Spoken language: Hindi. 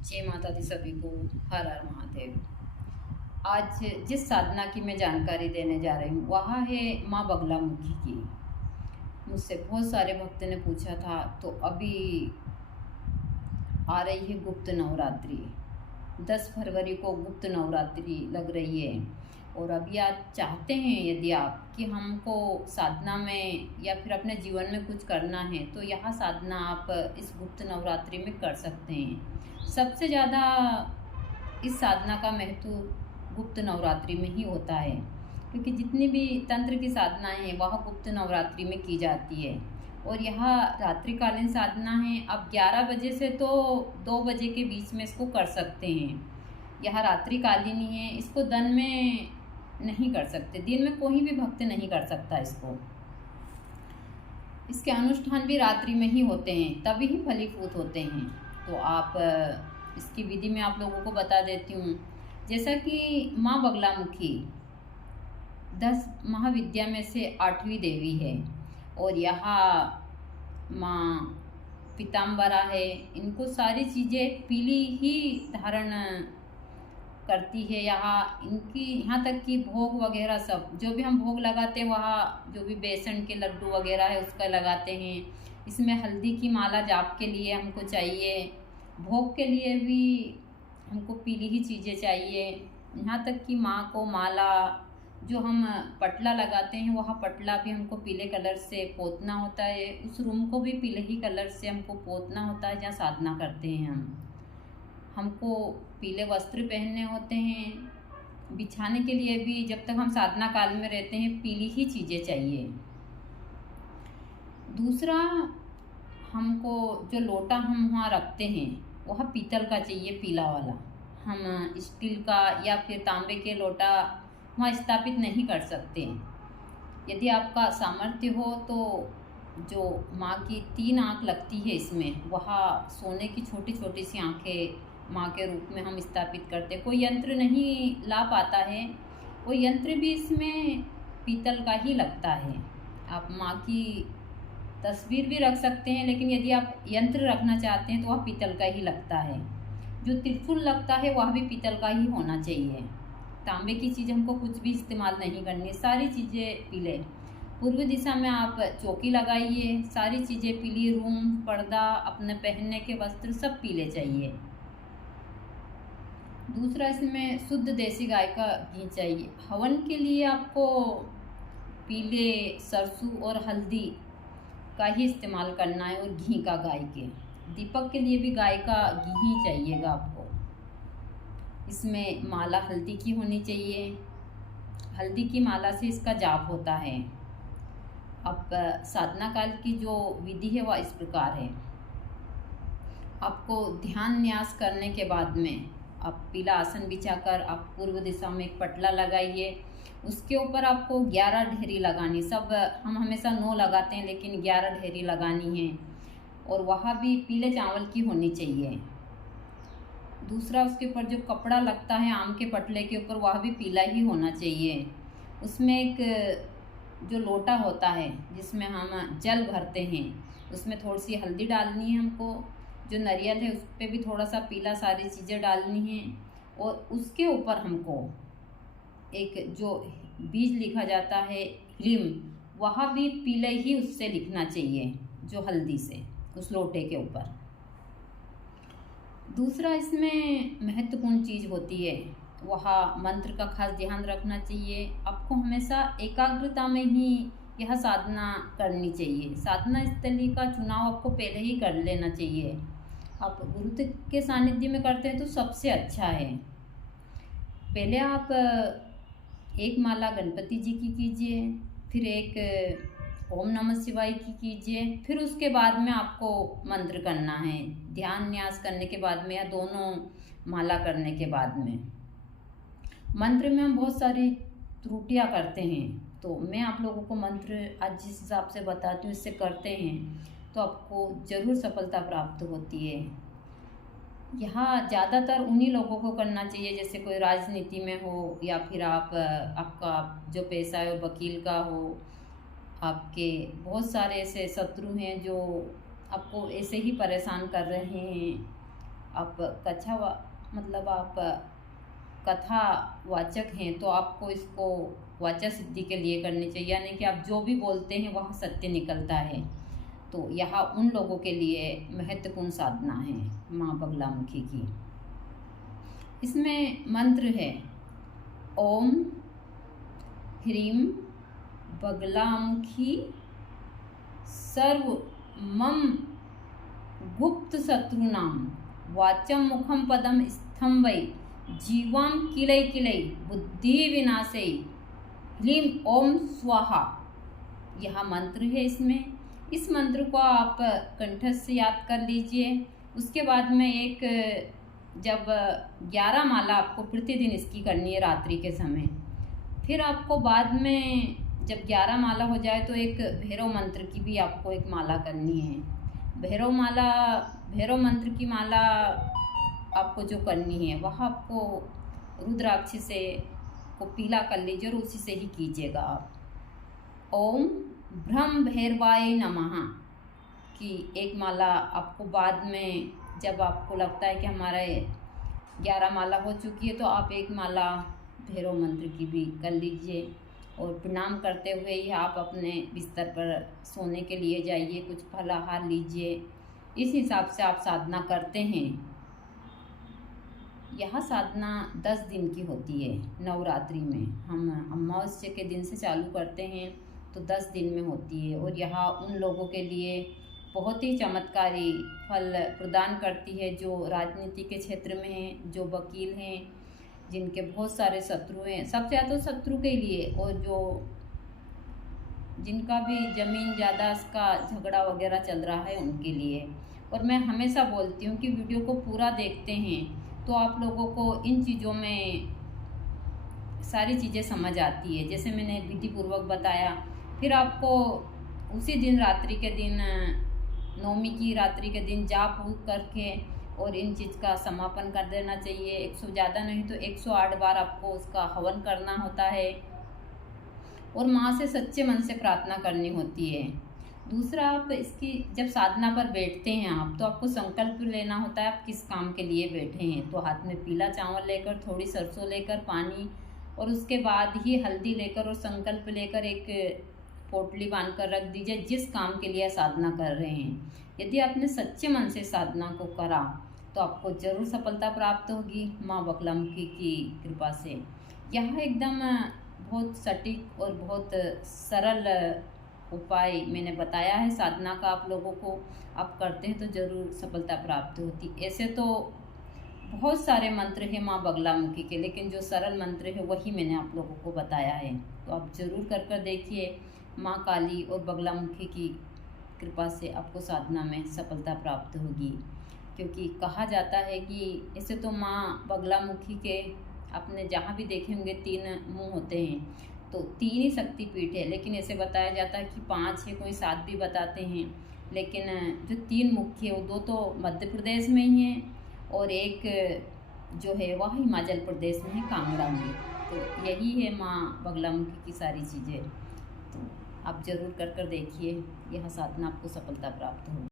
जय माता दी सभी को। हर हर महादेव। आज जिस साधना की मैं जानकारी देने जा रही हूँ वह है माँ बगलामुखी की। मुझसे बहुत सारे भक्त ने पूछा था, तो अभी आ रही है गुप्त नवरात्रि। 10 फरवरी को गुप्त नवरात्रि लग रही है और अभी आज चाहते हैं यदि आप कि हमको साधना में या फिर अपने जीवन में कुछ करना है तो यह साधना आप इस गुप्त नवरात्रि में कर सकते हैं। सबसे ज़्यादा इस साधना का महत्व गुप्त नवरात्रि में ही होता है, क्योंकि जितनी भी तंत्र की साधनाएं हैं वह गुप्त नवरात्रि में की जाती है। और यह रात्रिकालीन साधना है। अब 11 बजे से तो 2 बजे के बीच में इसको कर सकते हैं। यह रात्रिकालीन ही है, इसको दिन में नहीं कर सकते। दिन में कोई भी भक्त नहीं कर सकता इसको। इसके अनुष्ठान भी रात्रि में ही होते हैं, तभी ही फलीभूत होते हैं। तो आप इसकी विधि में आप लोगों को बता देती हूँ। जैसा कि माँ बगलामुखी 10 महाविद्या में से 8वीं देवी है और यहाँ माँ पीताम्बरा है। इनको सारी चीज़ें पीली ही धारण करती है। यहाँ तक कि भोग वगैरह सब जो भी हम भोग लगाते हैं, वहाँ जो भी बेसन के लड्डू वगैरह है उसका लगाते हैं। इसमें हल्दी की माला जाप के लिए हमको चाहिए, भोग के लिए भी हमको पीली ही चीज़ें चाहिए। यहाँ तक कि माँ को माला जो हम पटला लगाते हैं, वह पटला भी हमको पीले कलर से पोतना होता है। उस रूम को भी पीले ही कलर से हमको पोतना होता है जहाँ साधना करते हैं हमको पीले वस्त्र पहनने होते हैं। बिछाने के लिए भी जब तक हम साधना काल में रहते हैं पीली ही चीज़ें चाहिए। दूसरा, हमको जो लोटा हम वहाँ रखते हैं वह पीतल का चाहिए, पीला वाला। हम स्टील का या फिर तांबे के लोटा वहाँ स्थापित नहीं कर सकते। यदि आपका सामर्थ्य हो तो जो माँ की 3 आँख लगती है इसमें, वह सोने की छोटी छोटी सी आँखें माँ के रूप में हम स्थापित करते। कोई यंत्र नहीं ला पाता है, वो यंत्र भी इसमें पीतल का ही लगता है। आप माँ की तस्वीर भी रख सकते हैं, लेकिन यदि आप यंत्र रखना चाहते हैं तो वह पीतल का ही लगता है। जो त्रिशूल लगता है वह भी पीतल का ही होना चाहिए। तांबे की चीज़ हमको कुछ भी इस्तेमाल नहीं करनी, सारी चीज़ें पीले। पूर्व दिशा में आप चौकी लगाइए, सारी चीज़ें पीली। रूम, पर्दा, अपने पहनने के वस्त्र सब पीले चाहिए। दूसरा, इसमें शुद्ध देसी गाय का घी चाहिए। हवन के लिए आपको पीले सरसों और हल्दी का ही इस्तेमाल करना है और घी का गाय के। दीपक के लिए भी गाय का घी ही चाहिएगा आपको। इसमें माला हल्दी की होनी चाहिए। हल्दी की माला से इसका जाप होता है। अब साधना काल की जो विधि है वह इस प्रकार है। आपको ध्यान न्यास करने के बाद में आप पीला आसन बिछाकर आप पूर्व दिशा में एक पटला लगाइए। उसके ऊपर आपको 11 ढेरी लगानी। सब हम हमेशा 9 लगाते हैं, लेकिन 11 ढेरी लगानी है और वह भी पीले चावल की होनी चाहिए। दूसरा, उसके ऊपर जो कपड़ा लगता है आम के पटले के ऊपर, वह भी पीला ही होना चाहिए। उसमें एक जो लोटा होता है जिसमें हम जल भरते हैं, उसमें थोड़ी सी हल्दी डालनी है हमको। जो नारियल है उस पर भी थोड़ा सा पीला सारी चीज़ें डालनी है। और उसके ऊपर हमको एक जो बीज लिखा जाता है ह्रीम, वह भी पीले ही उससे लिखना चाहिए, जो हल्दी से उस लोटे के ऊपर। दूसरा, इसमें महत्वपूर्ण चीज़ होती है, वह मंत्र का खास ध्यान रखना चाहिए। आपको हमेशा एकाग्रता में ही यह साधना करनी चाहिए। साधना स्थली का चुनाव आपको पहले ही कर लेना चाहिए। आप गुरु के सानिध्य में करते हैं तो सबसे अच्छा है। पहले आप एक माला गणपति जी की कीजिए, फिर एक ओम नमः शिवाय की कीजिए, फिर उसके बाद में आपको मंत्र करना है। ध्यान न्यास करने के बाद में या दोनों माला करने के बाद में। मंत्र में हम बहुत सारी त्रुटियां करते हैं, तो मैं आप लोगों को मंत्र आज जिस हिसाब से बताती हूँ इससे करते हैं तो आपको ज़रूर सफलता प्राप्त होती है। यहाँ ज़्यादातर उन्हीं लोगों को करना चाहिए जैसे कोई राजनीति में हो, या फिर आपका जो पेशा है वो वकील का हो। आपके बहुत सारे ऐसे शत्रु हैं जो आपको ऐसे ही परेशान कर रहे हैं, आप मतलब आप कथा वाचक हैं तो आपको इसको वाचा सिद्धि के लिए करनी चाहिए, यानी कि आप जो भी बोलते हैं वह सत्य निकलता है। तो यह उन लोगों के लिए महत्वपूर्ण साधना है माँ बगलामुखी की। इसमें मंत्र है ओम ह्रीम बगलामुखी सर्व मम गुप्त शत्रुनाम वाचम मुखम पदम स्तंभै जीवाम किलय किलय बुद्धि विनाशे ह्रीम ओम स्वाहा। यह मंत्र है। इसमें इस मंत्र को आप कंठस्थ से याद कर लीजिए। उसके बाद में एक जब 11 माला आपको प्रतिदिन इसकी करनी है रात्रि के समय। फिर आपको बाद में जब 11 माला हो जाए तो एक भैरव मंत्र की भी आपको एक माला करनी है। भैरव मंत्र की माला आपको जो करनी है वह आपको रुद्राक्ष से को पीला कर लीजिए और उसी से ही कीजिएगा आप। ओम ब्रह्म भैरवाय नमः की एक माला आपको बाद में जब आपको लगता है कि हमारा 11 माला हो चुकी है तो आप एक माला भैरव मंत्र की भी कर लीजिए। और प्रणाम करते हुए ही आप अपने बिस्तर पर सोने के लिए जाइए, कुछ फलाहार लीजिए। इस हिसाब से आप साधना करते हैं। यह साधना 10 दिन की होती है। नवरात्रि में हम अमावस्या के दिन से चालू करते हैं तो 10 दिन में होती है। और यह उन लोगों के लिए बहुत ही चमत्कारी फल प्रदान करती है जो राजनीति के क्षेत्र में हैं, जो वकील हैं, जिनके बहुत सारे शत्रु हैं, सबसे ज़्यादा तो शत्रु के लिए, और जो जिनका भी ज़मीन जायदाद का झगड़ा वगैरह चल रहा है उनके लिए। और मैं हमेशा बोलती हूँ कि वीडियो को पूरा देखते हैं तो आप लोगों को इन चीज़ों में सारी चीज़ें समझ आती है। जैसे मैंने विधि पूर्वक बताया, फिर आपको उसी दिन रात्रि के दिन नवमी की रात्रि के दिन जाप करके और इन चीज़ का समापन कर देना चाहिए। 100 ज़्यादा नहीं तो 108 बार आपको उसका हवन करना होता है और माँ से सच्चे मन से प्रार्थना करनी होती है। दूसरा, आप इसकी जब साधना पर बैठते हैं आप तो आपको संकल्प लेना होता है आप किस काम के लिए बैठे हैं। तो हाथ में पीला चावल लेकर, थोड़ी सरसों लेकर, पानी, और उसके बाद ही हल्दी लेकर और संकल्प लेकर एक पोटली बांध कर रख दीजिए जिस काम के लिए साधना कर रहे हैं। यदि आपने सच्चे मन से साधना को करा तो आपको जरूर सफलता प्राप्त होगी माँ बगलामुखी की कृपा से। यह एकदम बहुत सटीक और बहुत सरल उपाय मैंने बताया है साधना का। आप लोगों को आप करते हैं तो ज़रूर सफलता प्राप्त होती। ऐसे तो बहुत सारे मंत्र हैं माँ बगलामुखी के, लेकिन जो सरल मंत्र है वही मैंने आप लोगों को बताया है। तो आप ज़रूर कर देखिए। माँ काली और बगलामुखी की कृपा से आपको साधना में सफलता प्राप्त होगी। क्योंकि कहा जाता है कि ऐसे तो माँ बगलामुखी के आपने जहाँ भी देखे होंगे 3 मुंह होते हैं, तो 3 ही शक्तिपीठ है, लेकिन ऐसे बताया जाता है कि 5 है, कोई 7 भी बताते हैं। लेकिन जो 3 मुख्य है वो 2 तो मध्य प्रदेश में ही हैं और एक जो है वह हिमाचल प्रदेश में है, कांगड़ा में। तो यही है माँ बगलामुखी की सारी चीज़ें। तो आप ज़रूर कर देखिए, यह साधना आपको सफलता प्राप्त होगी।